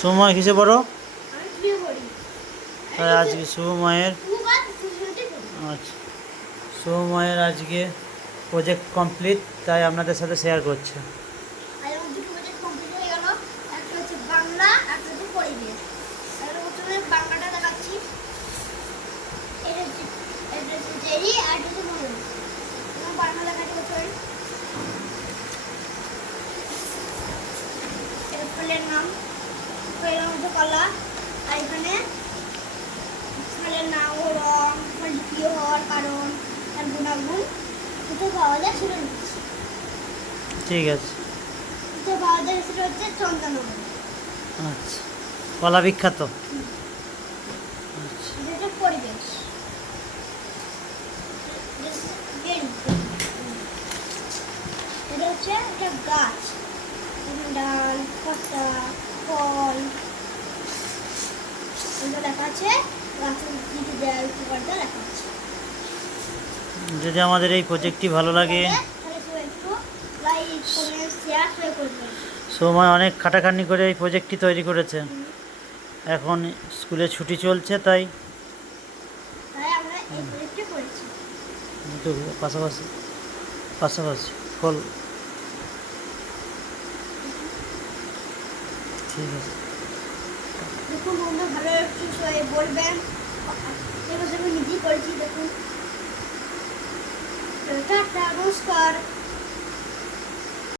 সময় কিসে পড়ো? আজকে শুভ মায়ের আচ্ছা। শুভ মায়ের আজকে প্রজেক্ট কমপ্লিট তাই আপনাদের সাথে শেয়ার করছে আর আমার দুটো প্রজেক্ট কমপ্লিট হয়ে গেল একটা হচ্ছে বাংলা একটা হচ্ছে পরিবেশ তাহলে প্রথমে বাংলাটা দেখাচ্ছি এটা হচ্ছে এটা হচ্ছে জেরি আর এটা হচ্ছে মনোজ এবং বাংলা দেখাচ্ছি প্রথমে এটা ফুলের নাম নাম হচ্ছে কলা আর এখানে ফুলের নাম ও রং প্রিয় হওয়ার কারণ তার গুণাগুণ কোথায় পাওয়া যায় সেটা ঠিক আছে। যে পাওয়া যায় সেটা হচ্ছে চন্দননগর আচ্ছা কলা বিখ্যাত? এটা পরিবেশ। এটা হচ্ছে একটা গাছ। ডাল পাতা ফল। লেখা আছে গাছের দিকে দেওয়ার উপকারটা লেখা আছে। যদি আমাদের এই প্রজেক্টটি ভালো লাগে। সময় অনেক খাটাখাটনি করে এই প্রজেক্টটি তৈরি করেছে। এখন স্কুলে ছুটি চলছে তাই পাশাপাশি পাশাপাশি ফল ঠিক আছে। দেখুন বন্ধু ভালো সবাই বলবেন। এগুলো আমি নিজেই করেছি দেখুন। টাটা নমস্কার।